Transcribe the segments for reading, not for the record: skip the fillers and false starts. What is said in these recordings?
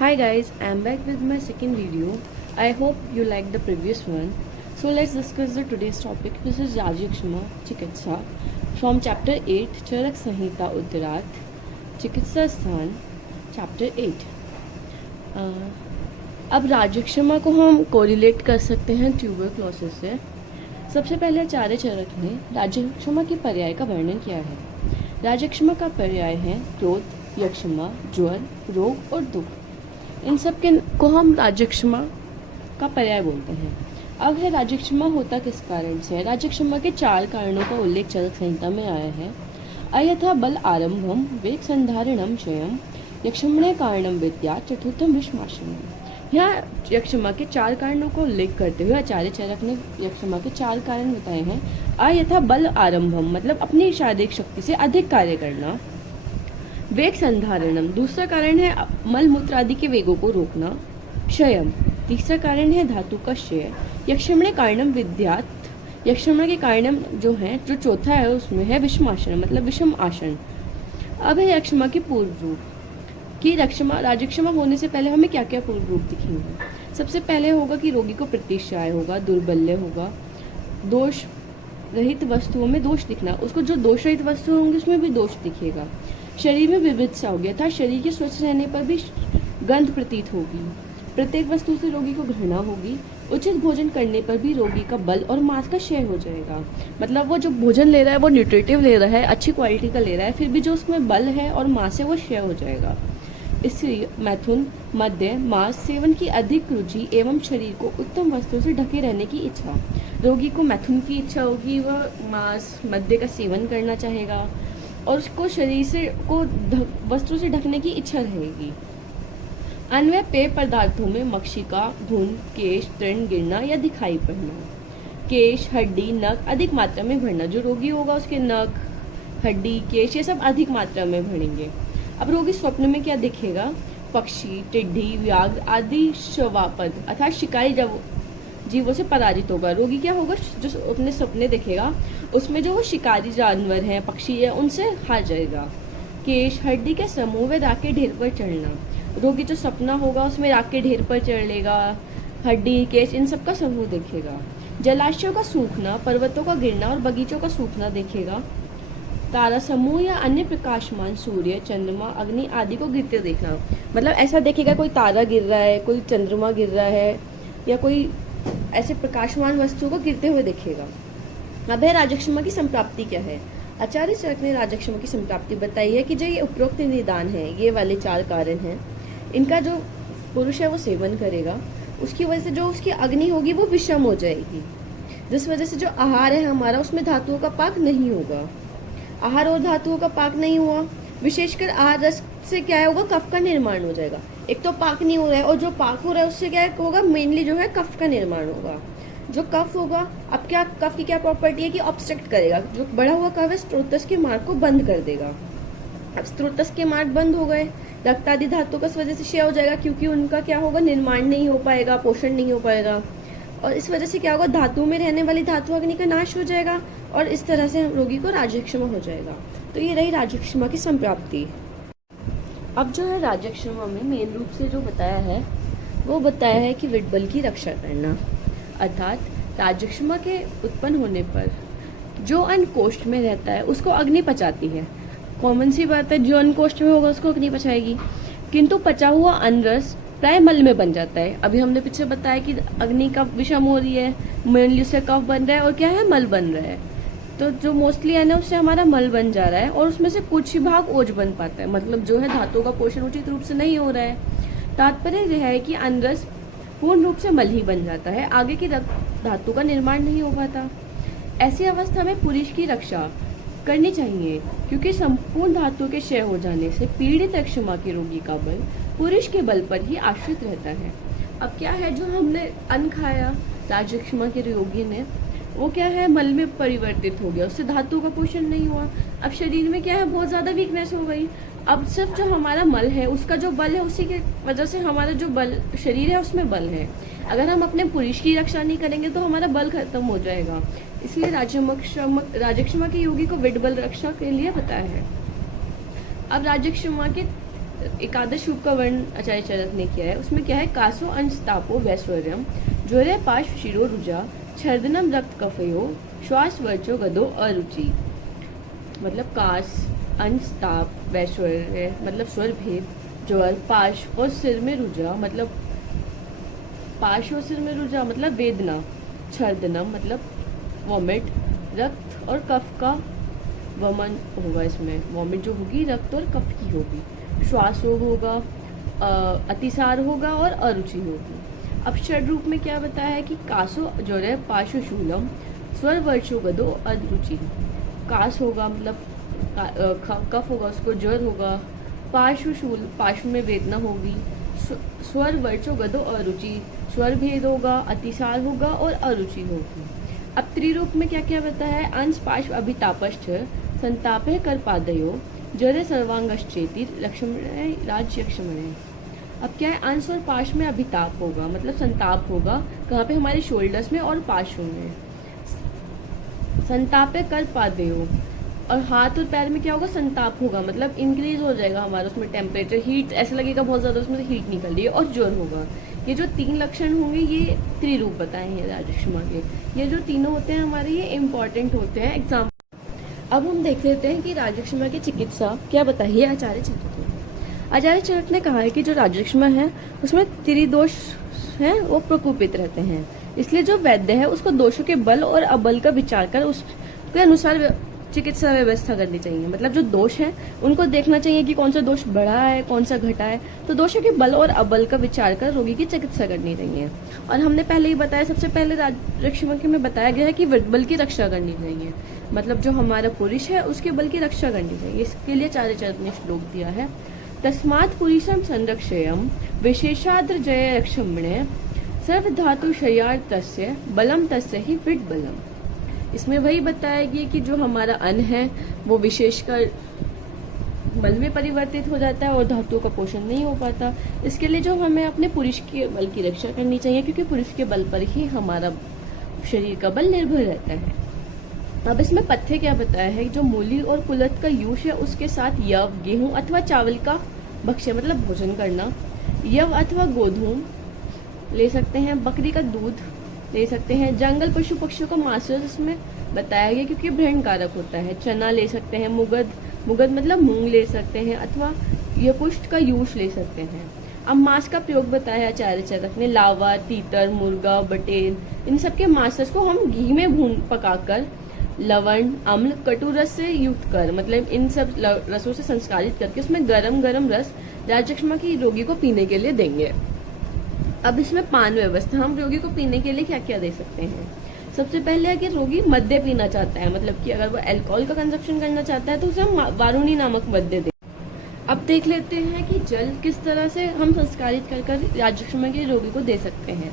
Hi guys, I'm back with my second video. I hope you liked the previous one. So let's discuss the today's topic, which is Rajyakshama Chikitsa from chapter 8 Charak Samhita Uttarat चिकित्सा स्थान chapter 8। अब राजक्षमा को हम correlate कर सकते हैं tuberculosis से। सबसे पहले आचार्य चरक ने राजक्षमा के पर्याय का वर्णन किया है। राजक्षमा का पर्याय है क्रोध, यक्षमा, ज्वर, रोग और दुख। इन सब के को हम राजक्षमा का पर्याय बोलते हैं। अब है राजक्षमा होता किस कारण से है। राजक्षमा के 4 कारणों का उल्लेख चरक संहिता में आया है। अयथा बल आरंभम वेग संधारणम क्षयम यक्षमणे कारणम विद्या चतुर्थम विषमाशनम। यहाँ यक्षमा के 4 कारणों को उल्लेख करते हुए आचार्य चरक ने यक्षमा के 4 कारण बताए हैं। अयथा बल आरंभम मतलब अपनी शारीरिक शक्ति से अधिक कार्य करना। वेग संधारणम दूसरा कारण है मल मूत्र आदि के वेगों को रोकना। क्षयम तीसरा कारण है धातु का क्षय। यक्षमणे कारणम विद्यात यक्षमा के कारणम जो है जो चौथा है उसमें है विषमासन मतलब विषम आसन। अब है यक्षमा के पूर्व रूप कि राजक्षमा होने से पहले हमें क्या क्या पूर्व रूप दिखेंगे। सबसे पहले होगा कि रोगी को प्रतिशाय होगा, दुर्बल्य होगा, दोष रहित वस्तुओं में दोष दिखना। उसको जो दोष रहित वस्तु होंगी उसमें भी दोष दिखेगा। शरीर में विविधता होगी अर्थात शरीर के स्वच्छ रहने पर भी गंध प्रतीत होगी। प्रत्येक वस्तु से रोगी को घृणा होगी। उचित भोजन करने पर भी रोगी का बल और मांस का क्षय हो जाएगा। मतलब वो जो भोजन ले रहा है वो न्यूट्रिटिव ले रहा है, अच्छी क्वालिटी का ले रहा है, फिर भी जो उसमें बल है और मांस है वो क्षय हो जाएगा। इसलिए मैथुन, मद्य, मांस सेवन की अधिक रुचि एवं शरीर को उत्तम वस्तुओं से ढके रहने की इच्छा। रोगी को मैथुन की इच्छा होगी, वह मांस मद्य का सेवन करना चाहेगा और उसको शरीर से को वस्त्रों से ढकने की इच्छा रहेगी। अन्य पेय पदार्थों में मक्षिका, घुन, केश, तृण गिरना या दिखाई पड़ना। केश, हड्डी, नख अधिक मात्रा में बढ़ना। जो रोगी होगा उसके नख, हड्डी, केश ये सब अधिक मात्रा में बढ़ेंगे। अब रोगी स्वप्न में क्या दिखेगा? पक्षी, टिड्डी, व्याघ्र आदि शवापद अर्थात शिकारी जीवों से पराजित होगा। रोगी क्या होगा? जो अपने सपने देखेगा उसमें जो वो शिकारी जानवर हैं, पक्षी है, उनसे हार जाएगा। केश, हड्डी के समूह व राख के ढेर पर चढ़ना। रोगी जो सपना होगा उसमें राख के ढेर पर चढ़ लेगा। हड्डी, केश इन सब का समूह देखेगा। जलाशयों का सूखना, पर्वतों का गिरना और बगीचों का सूखना देखेगा। तारा समूह या अन्य प्रकाशमान सूर्य, चंद्रमा, अग्नि आदि को गिरते देखना। मतलब ऐसा देखेगा कोई तारा गिर रहा है, कोई चंद्रमा गिर रहा है या कोई ऐसे प्रकाशमान वस्तु को गिरते हुए देखेगा। अब है राजक्षमा की संप्राप्ति क्या है। आचार्य चरक ने राजक्षमा की संप्राप्ति बताई है कि जो ये उपरोक्त निदान है, ये वाले 4 कारण हैं, इनका जो पुरुष है वो सेवन करेगा, उसकी वजह से जो उसकी अग्नि होगी वो विषम हो जाएगी, जिस वजह से जो आहार है हमारा उसमें धातुओं का पाक नहीं होगा। आहार और धातुओं का पाक नहीं हुआ, विशेषकर आहार रस से क्या होगा? कफ का निर्माण हो जाएगा। एक तो पाक नहीं हो रहा है और जो पाक हो रहा है उससे क्या होगा? मेनली जो है कफ का निर्माण होगा। जो कफ होगा, अब क्या कफ की क्या प्रॉपर्टी है कि ऑब्स्ट्रक्ट करेगा। जो बढ़ा हुआ कफ है स्त्रोतस के मार्ग को बंद कर देगा। अब स्त्रोतस के मार्ग बंद हो गए, रक्त आदि धातु का इस वजह से क्षय हो जाएगा, क्योंकि उनका क्या होगा? निर्माण नहीं हो पाएगा, पोषण नहीं हो पाएगा और इस वजह से क्या होगा? धातु में रहने वाली धातु अग्नि का नाश हो जाएगा और इस तरह से रोगी को राजक्षमा हो जाएगा। तो ये रही राजक्षमा की संप्राप्ति। अब जो है राजक्षमा में मेन रूप से जो बताया है वो बताया है कि विटबल की रक्षा करना। अर्थात राजक्षमा के उत्पन्न होने पर जो अन्न कोष्ठ में रहता है उसको अग्नि पचाती है। कॉमन सी बात है, जो अन्न कोष्ठ में होगा उसको अग्नि पचाएगी, किंतु पचा हुआ अन्न रस प्राय मल में बन जाता है। अभी हमने पीछे बताया कि अग्नि कब विषम हो रही है, मेनली उससे कफ बन रहा है और क्या है? मल बन रहा है। तो जो मोस्टली है ना उससे हमारा मल बन जा रहा है और उसमें से कुछ ही भाग ओज बन पाता है, मतलब जो है धातुओं का पोषण उचित रूप से नहीं हो रहा है। तात्पर्य यह है कि अन्न रस पूर्ण रूप से मल ही बन जाता है, आगे की धातु का निर्माण नहीं हो पाता। ऐसी अवस्था में पुरुष की रक्षा करनी चाहिए, क्योंकि संपूर्ण धातु के क्षय हो जाने से पीड़ित यक्षमा के रोगी का बल पुरुष के बल पर ही आश्रित रहता है। अब क्या है? जो हमने अन्न खाया राजक्षमा के रोगी ने, वो क्या है? मल में परिवर्तित हो गया, उससे धातु का पोषण नहीं हुआ। अब शरीर में क्या है? बहुत ज्यादा वीकनेस हो गई। अब सिर्फ जो हमारा मल है उसका जो बल है उसी की वजह से हमारा जो बल शरीर है उसमें बल है। अगर हम अपने पुरुष की रक्षा नहीं करेंगे तो हमारा बल खत्म हो जाएगा। इसलिए राजक्षमा के योगी को विटबल रक्षा के लिए बताया है। अब राजक्षमा के एकादश रूप का वर्ण आचार्य चरक ने किया है। उसमें क्या है, कासो अंश तापो वैश्वर्यम ज्वरे पाश शिरो रुजा छर्दनम रक्त कफयो श्वास वर्चो गदो अरुचि। मतलब कास, अंश, ताप, वैश्वर्य मतलब स्वर भेद, ज्वर, पाश और सिर में रुजा मतलब पाश और सिर में रुजा मतलब वेदना, छर्दनम मतलब वॉमिट, रक्त और कफ का वमन होगा, इसमें वॉमिट जो होगी रक्त और कफ की होगी, श्वास होगा, अतिसार होगा और अरुचि होगी। अब षड रूप में क्या बताया है कि कासो ज्वर पाशु शूलम स्वर वर्षो गदो अरुचि। कास होगा मतलब कफ होगा, उसको ज्वर होगा, पाशु शूल पाशु में वेदना होगी, स्वर वर्चो गदो अरुचि स्वर भेद होगा, अतिसार होगा और अरुचि होगी। अब त्रिरूप में क्या क्या बताया है, अंश पाश अभितापश्च संतापे कर पादयो जरे सर्वांगश्चेति लक्ष्मण राज्य लक्ष्मण। अब क्या है, अंश और पाश में अभिताप होगा मतलब संताप होगा, कहाँ पे, हमारे शोल्डर्स में और पाशों में। संतापे कर पादयो, और हाथ और पैर में क्या होगा, संताप होगा मतलब इंक्रीज हो जाएगा हमारा उसमें टेम्परेचर, हीट ऐसा लगेगा बहुत ज़्यादा उसमें से हीट निकल रही है, और ज्वर होगा। ये जो 3 लक्षण होंगे ये त्रिरूप बताए हैं राजक्षमा के। ये जो तीनों होते हैं हमारे, ये इम्पॉर्टेंट होते हैं एग्जाम। अब हम देख लेते हैं कि राजक्षमा की चिकित्सा क्या बताइए आचार्य चरक ने। आचार्य चरक ने कहा है कि जो राजक्षमा है उसमें त्रिदोष हैं वो प्रकोपित रहते हैं, इसलिए जो वैद्य है उसको दोषों के बल और अबल का विचार कर उसके अनुसार चिकित्सा व्यवस्था करनी चाहिए। मतलब जो दोष है उनको देखना चाहिए कि कौन सा दोष बढ़ा है कौन सा घटा है, तो दोषों के बल और अबल का विचार कर रोगी की चिकित्सा करनी चाहिए। और हमने पहले ही बताया, सबसे पहले राजक्षमा में बताया गया है कि बल की रक्षा करनी चाहिए, मतलब जो हमारा पुरुष है उसके बल की रक्षा करनी चाहिए। इसके लिए आचार्य चरक ने श्लोक दिया है, तस्मात् पुरुषं संरक्षेयं विशेषाद्र जय रक्षमणे सर्वधातु शयार्तस्य बलम तस्य ही विट बलम। इसमें वही बताया गया कि जो हमारा अन्न है वो विशेषकर बल में परिवर्तित हो जाता है और धातुओं का पोषण नहीं हो पाता। इसके लिए जो हमें अपने पुरुष के बल की रक्षा करनी चाहिए, क्योंकि पुरुष के बल पर ही हमारा शरीर का बल निर्भर रहता है। अब इसमें पथ्य क्या बताया है, जो मूली और कुलथ का यूज है उसके साथ यव, गेहूं अथवा चावल का भक्ष्य मतलब भोजन करना, यव अथवा गोधूम ले सकते हैं, बकरी का दूध ले सकते हैं, जंगल पशु पक्षियों का मांस इसमें बताया गया क्योंकि भ्रण कारक होता है, चना ले सकते हैं, मुगद मतलब मूंग ले सकते हैं, अथवा यपुष्ट का यूज ले सकते हैं। अब मांस का प्रयोग बताया आचार्य चरक ने, लावा, तीतर, मुर्गा, बटेर, इन सब के मांस को हम घी में भून पकाकर लवण, अम्ल, कटु रस से युक्त कर मतलब इन सब रसों से संस्कारित करके उसमें गरम गरम रस राजक्षमा की रोगी को पीने के लिए देंगे। अब इसमें पान व्यवस्था, हम रोगी को पीने के लिए क्या क्या दे सकते हैं। सबसे पहले अगर रोगी मद्य पीना चाहता है, मतलब कि अगर वो अल्कोहल का कंजप्शन करना चाहता है तो उसे हम वारुणी नामक मद्य दें। अब देख लेते हैं कि जल किस तरह से हम संस्कारित कर राजक्षमा के रोगी को दे सकते हैं।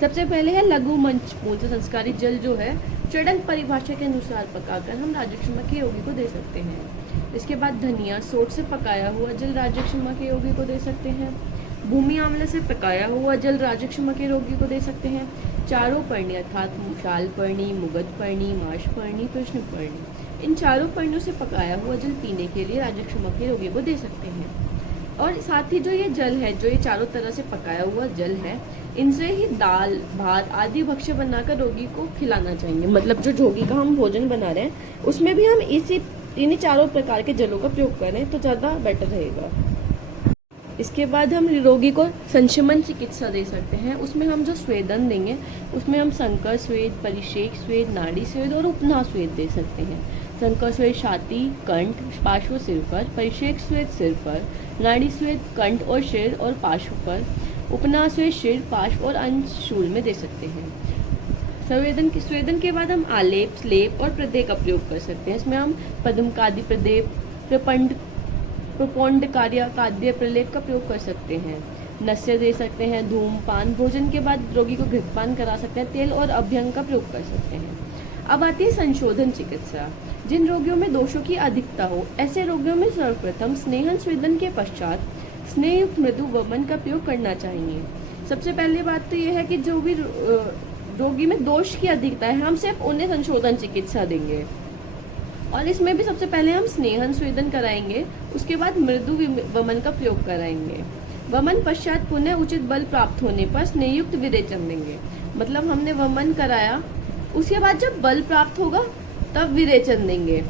सबसे पहले है लघु मंच मूल से संस्कारित जल, जो है चढ़न परिभाषा के अनुसार पकाकर हम राजक्षमा के रोगी को दे सकते हैं। इसके बाद धनिया, सोट से पकाया हुआ जल राजक्षमा के रोगी को दे सकते हैं। भूमि आंवले से पकाया हुआ जल राजक्षमा के रोगी को दे सकते हैं। चारों पर्णी अर्थात शाल पर्णी, मुगद पर्णी, माश पर्णी, कृष्ण पर्णी, इन चारों पर्णियों से पकाया हुआ जल पीने के लिए राजक्षमा के रोगी को दे सकते हैं। और साथ ही जो ये जल है, जो ये चारों तरह से पकाया हुआ जल है, इनसे ही दाल, भात आदि भक्ष्य बनाकर रोगी को खिलाना चाहिए। मतलब जो रोगी का हम भोजन बना रहे हैं उसमें भी हम इन्हीं चारों प्रकार के जलों का प्रयोग करें तो ज़्यादा बेटर रहेगा। इसके बाद हम रोगी को संशमन चिकित्सा दे सकते हैं। उसमें हम जो स्वेदन देंगे उसमें हम संकर स्वेद, परिषेक स्वेद, नाड़ी स्वेद और उपना स्वेद दे सकते हैं। संकर स्वेद छाती, कंठ, पार्श्व सिर पर, परिषेक स्वेद सिर पर, नाड़ी स्वेद कंठ और सिर और पार्श्व पर, उपना स्वेद सिर, पार्श्व और अंशूल में दे सकते हैं। स्वेदन के बाद हम आलेप, स्लेप और प्रदेय का प्रयोग कर सकते हैं। इसमें हम पद्मकादि प्रदेय, प्रपोंड काद्य प्रलेप का प्रयोग कर सकते हैं। नस्य दे सकते हैं। धूमपान, भोजन के बाद रोगी को घृतपान करा सकते हैं। तेल और अभ्यंग का प्रयोग कर सकते हैं। अब आती है संशोधन चिकित्सा। जिन रोगियों में दोषों की अधिकता हो ऐसे रोगियों में सर्वप्रथम स्नेहन स्वेदन के पश्चात स्नेहयुक्त मृदु वमन का प्रयोग करना चाहिए। सबसे पहली बात तो यह है कि जो भी रोगी में दोष की अधिकता है हम सिर्फ उन्हें संशोधन चिकित्सा देंगे। और इसमें भी सबसे पहले हम स्नेहन स्वेदन कराएंगे, उसके बाद मृदु वमन का प्रयोग कराएंगे। वमन पश्चात पुनः उचित बल प्राप्त होने पर स्नेहयुक्त विरेचन देंगे। मतलब हमने वमन कराया, उसके बाद जब बल प्राप्त होगा तब विरेचन देंगे,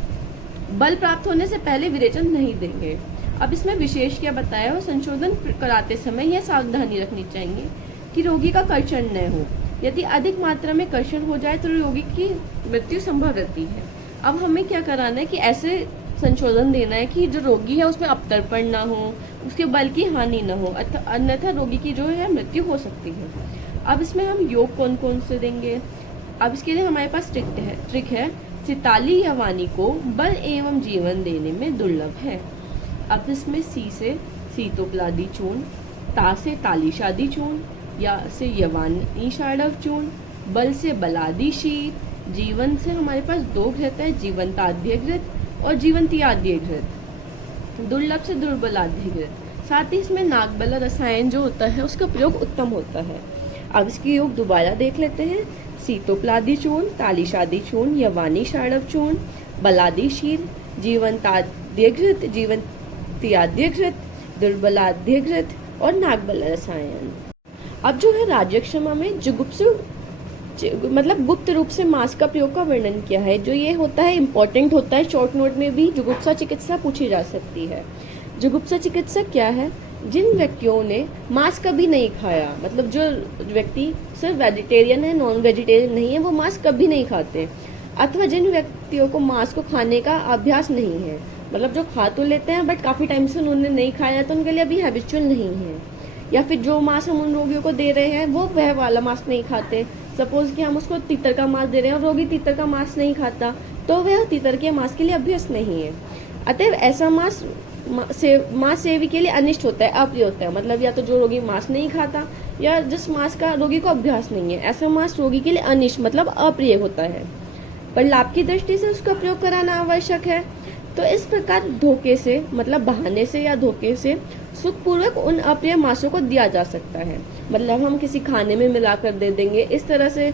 बल प्राप्त होने से पहले विरेचन नहीं देंगे। अब इसमें विशेष क्या बताया और संशोधन कराते समय यह सावधानी रखनी चाहिए कि रोगी का कर्षण न हो। यदि अधिक मात्रा में कर्षण हो जाए तो रोगी की मृत्यु संभव रहती है। अब हमें क्या कराना है कि ऐसे संशोधन देना है कि जो रोगी है उसमें अपतर्पण ना हो, उसके बल की हानि न हो, अन्यथा रोगी की जो है मृत्यु हो सकती है। अब इसमें हम योग कौन कौन से देंगे? अब इसके लिए हमारे पास ट्रिक है सिताली या वाणी को बल एवं जीवन देने में दुर्लभ है। अब इसमें सी से सीतोपलादी चूर्ण, ता से तालीशादी चूर्ण, या से यवानी शाड़व चूर्ण, बल से बलादी शीर, जीवन से हमारे पास दो घृत है, जीवंताद्य घृत और जीवंतियाद्य घृत, दुर्लभ से दुर्बलाद्य घृत। साथ ही इसमें नागबल रसायन जो होता है उसका प्रयोग उत्तम होता है। अब इसके योग दोबारा देख लेते हैं। सीतोपलादी चूर्ण, तालीशादी चूर्ण, यवानी शाड़व चूर्ण, बलादी शीर, जीवंताद्य घृत, जीवंतियाद्य घृत, दुर्बलाद्य घृत और नागबल रसायन। अब जो है राज्यक्षमा में जुगुप्सु मतलब गुप्त रूप से मांस का प्रयोग का वर्णन किया है। जो ये होता है इम्पोर्टेंट होता है, शॉर्ट नोट में भी जुगुप्सा चिकित्सा पूछी जा सकती है। जुगुप्सा चिकित्सा क्या है? जिन व्यक्तियों ने मांस कभी नहीं खाया, मतलब जो व्यक्ति सिर्फ वेजिटेरियन है, नॉन वेजिटेरियन नहीं है, वो मांस कभी नहीं खाते, अथवा जिन व्यक्तियों को मांस को खाने का अभ्यास नहीं है, मतलब जो खा तो लेते हैं बट काफी टाइम से उन्होंने नहीं खाया तो उनके लिए अभी हैबिचुअल नहीं है, या फिर जो मांस हम उन रोगियों को दे रहे हैं वो वह वाला मांस नहीं खाते। सपोज कि हम उसको तीतर का मांस दे रहे हैं और रोगी तीतर का मांस नहीं खाता, तो वह तीतर के मांस के लिए अभ्यस्त नहीं है। अतएव ऐसा मांस मांस सेवी के लिए अनिष्ट होता है, अप्रिय होता है। मतलब या तो जो रोगी मांस नहीं खाता या जिस मांस का रोगी को अभ्यास नहीं है, ऐसा मांस रोगी के लिए अनिष्ट मतलब अप्रिय होता है, पर लाभ की दृष्टि से उसका प्रयोग कराना आवश्यक है। तो इस प्रकार धोखे से मतलब बहाने से या धोखे से सुखपूर्वक उन अप्रिय मांसों को दिया जा सकता है। मतलब हम किसी खाने में मिलाकर दे देंगे, इस तरह से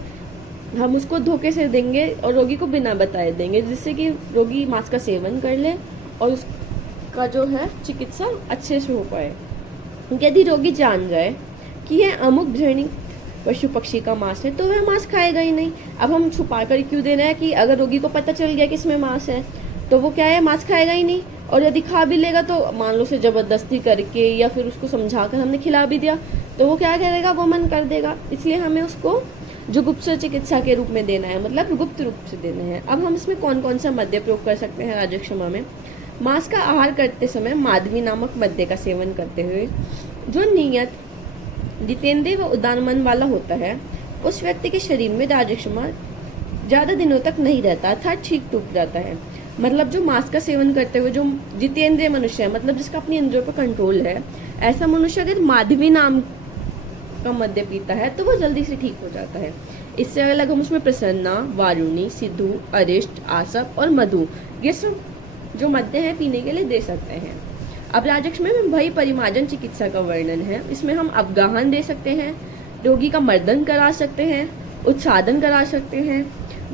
हम उसको धोखे से देंगे और रोगी को बिना बताए देंगे, जिससे कि रोगी मांस का सेवन कर ले और उसका जो है चिकित्सा अच्छे से हो पाए। यदि रोगी जान जाए कि यह अमुक घृणित पशु पक्षी का मांस है तो वह मांस खाएगा ही नहीं। अब हम छुपा कर क्यों दे रहे हैं कि अगर रोगी को पता चल गया कि इसमें मांस है तो वो क्या है, मांस खाएगा ही नहीं। और यदि खा भी लेगा तो मान लो से जबरदस्ती करके या फिर उसको समझाकर हमने खिला भी दिया तो वो क्या करेगा, वो मन कर देगा। इसलिए हमें उसको जुगुप्सा चिकित्सा के रूप में देना है, मतलब गुप्त रूप से देना है। अब हम इसमें कौन कौन सा मद्य प्रयोग कर सकते हैं राज्यक्षमा में? मांस का आहार करते समय माधवी नामक मद्य का सेवन करते हुए जो नियत जितेंद्रिय व उदार मन वाला होता है उस व्यक्ति के शरीर में राज्यक्षमा ज्यादा दिनों तक नहीं रहता, अर्थात ठीक टूट जाता है। मतलब जो मांस का सेवन करते हुए जो जितेंद्रिय मनुष्य है, मतलब जिसका अपनी इंद्रियों पर कंट्रोल है, ऐसा मनुष्य अगर माधवी नाम का मद्य पीता है तो वो जल्दी से ठीक हो जाता है। इससे अलग हम उसमें प्रसन्ना, वारुणी, सिद्धू, अरिष्ट, आसप और मधु ये सब जो मद्य है पीने के लिए दे सकते हैं। अब राज्यक्षमा में भय परिमार्जन चिकित्सा का वर्णन है। इसमें हम अवगाहन दे सकते हैं, रोगी का मर्दन करा सकते हैं, उत्सादन करा सकते हैं,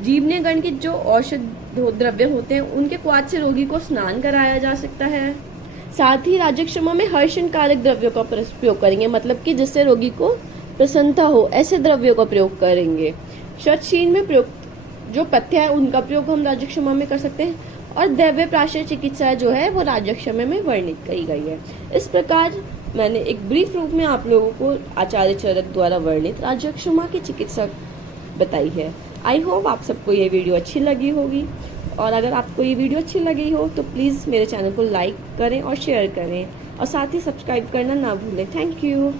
जीवने गण के जो औषध द्रव्य होते हैं उनके क्वाथ से रोगी को स्नान कराया जा सकता है। साथ ही राज्यक्षमा में हर्षण कारक द्रव्यों का प्रयोग करेंगे, मतलब कि जिससे रोगी को प्रसन्नता हो ऐसे द्रव्यों का प्रयोग करेंगे। शतशील में प्रयोग जो पथ्य है उनका प्रयोग हम राज्यक्षमा में कर सकते हैं, और दैव्य प्राशय चिकित्सा जो है वो राज्यक्षमा में वर्णित की गई है। इस प्रकार मैंने एक ब्रीफ रूप में आप लोगों को आचार्य चरक द्वारा वर्णित राज्यक्षमा की चिकित्सा बताई है। आई होप आप सबको ये वीडियो अच्छी लगी होगी, और अगर आपको ये वीडियो अच्छी लगी हो तो प्लीज़ मेरे चैनल को लाइक करें और शेयर करें, और साथ ही सब्सक्राइब करना ना भूलें। Thank you.